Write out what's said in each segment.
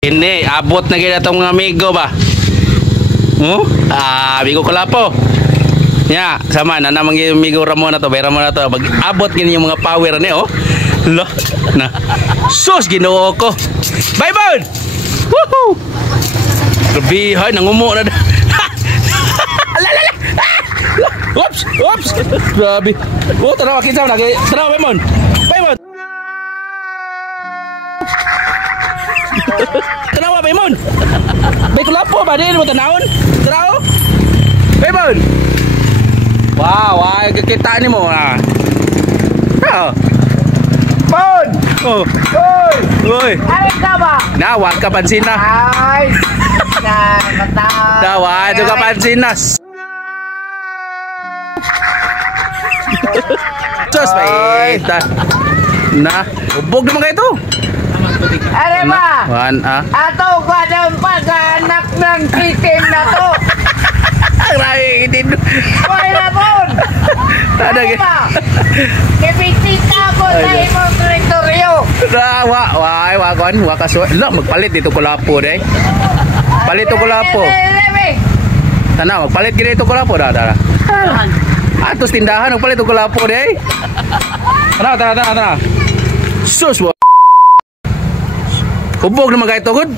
Ini abot na gina itong mga amigo ba? Amigo Kulapo. Ya, sama na namang amigo Ramon na to, bay Ramon na to. Abot gini yung mga power ni oh. Lo, na. Sus Ginoo ko. Bye bye. Woohoo. Grabe, nangumo na. Oops, oops. Grabe. Oh, tanaw kinsa na kay. Tanaw Baymon. Baymon. Tanaw Baymon. Bay Kulapo ba din mo tanawon? Tanaw. Baymon. Wow, ay kita ni mo ah. Bon. Oh. Hoy. Hoy. Ay ka ba? Nawag ka pansin na. Ay. Nawag ka pansin na. Sus, baita. Na, ubog naman kayo ito. Are ba? Ato ka ng pag-anak ng titim na to. Ay, hindi. Hoy Ramon. Are ba? Nibisita ko sa imong teritoryo. Wakaswa. Lah, magpalit dito Kulapo deh. Palit ito Kulapo. Tana, magpalit gini ito Kulapo dah. Atus tindahan magpalit ito Kulapo deh. Tana. Sus. Hubog naman kayo tugod.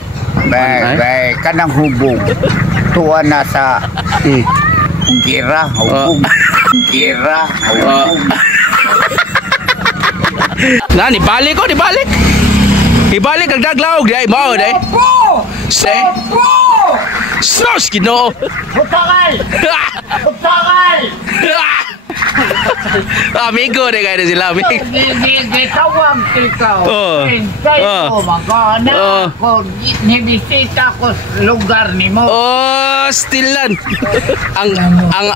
Baik, kanang hubog. Tuwa na sa gira, hubog. Gira, hubog. Nah, dibalik kok, dibalik. Dibalik agdaglaw dai mau dai. Se. Sus Ginoo. Butakal. Butakal. Amigo deh kayak sila amigo. Gitawag ikaw. Kayo magana ko nibisita ko lugar nimo. Oh, stilan. ang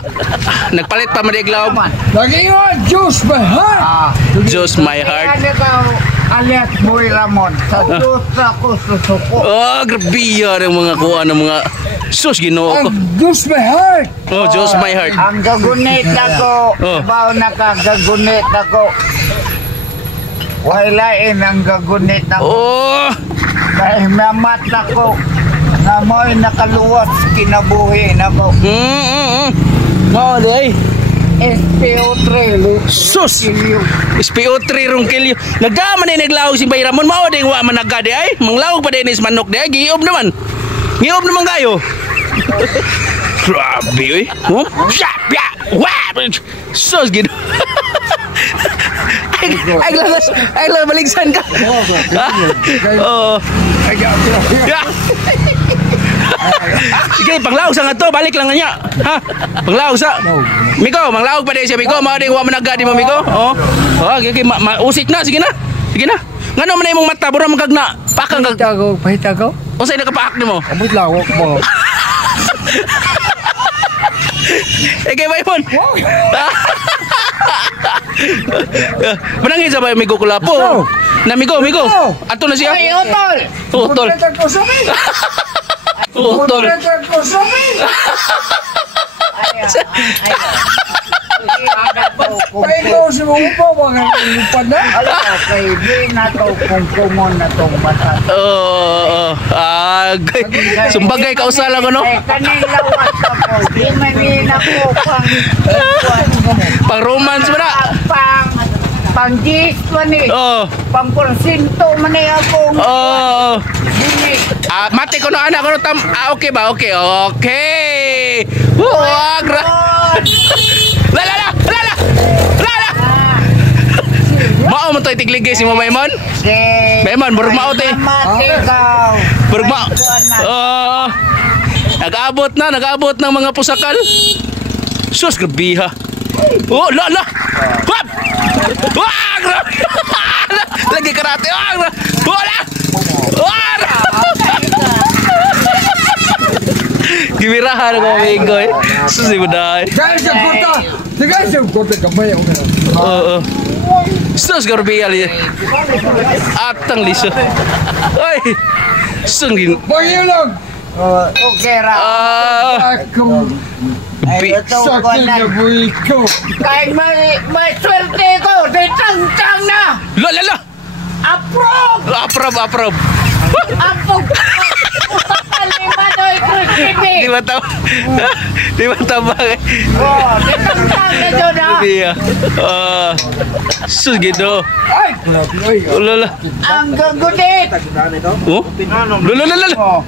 nagpalit pa madiglaw. Lagi yo juice my heart. Juice my heart. Alias Boy Ramon. Sa juice ako susuko. Oh, grabe yan ang mga kuha ng mga sus Ginoo ko. Juice my heart. Oh, juice my heart. Ang gagunit ako. Baw nakagagunit ako. Wailain ang gagunit ako. Oh. Dahil mamat ako. Na mo'y nakaluwas kinabuhi na ko. Oh, day. SPO3 sus SPO3 rong kilyo nagdaman ay naglaog si Bay Ramon mao ding wa man nagade ay manglaog pa din is manok day giob naman kayo grabe oy sus gid ay lang baligsan ka oh sige, panglaog sa nga to, balik lang nga ha? Panglaog sa Miko, manglaog pa din siya Miko, mga di wa managadi mo Miko. Okay, usik na, sige na. Ngano man imong mata, bura magagna. Pakang kag Pahita ko. Unsay nakapaak nimo? Abot lawak mo. Kay Baymon. Manangin sa Miko Kulapo. Na Miko. Ato na siya. Ay, utol. Utol. Ikaw si mga pa, mga lupa na. Alam ko, kay di na to kung kumon na tong bata. Sumbagay ka usala ko no? Kanay lawas ako, di manina ko pang romance mo na? Pang gis man eh. Pang porsinto man eh ako. Mati ko no anak ko no tam. Okay ba? Okay. Wag. Lala. Mao mo toy tigligay si mo Baymon? Baymon, burug mao te. Burug mao. Nag-abot ng mga pusakal. Sus grabe ha. Oh, la. Hop! Wag! Lagi karate. Wala! Gimirahan ako amigo eh. Susi mo dahil. Guys, yung kota kamay ako na. Sus garbiyal eh. Atang liso. Ay! Sungin. Pag-ilog! Okay ra. Sakit na buhay ko. Kahit may swerte ko, di tang-tang na. Lala! Approve! Approve! Approve! mataba. Di mataba. Oh, kita na dyan na. Grabe ah. Sus gitu. Ay, grabe. Ulala. Ang gagudit. Oh? Lulululul. Oh.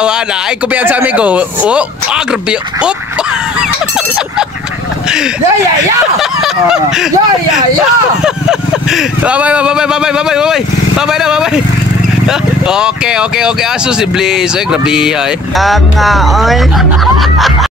Wala, ay kumpiyansa mi ko. Oh, grabe. Op. Ya, ya, ya. Ya, ya, ya. Bye na, bye. Okay. Asus si Blaze. Ay, grabe ay. Ang nga, oy.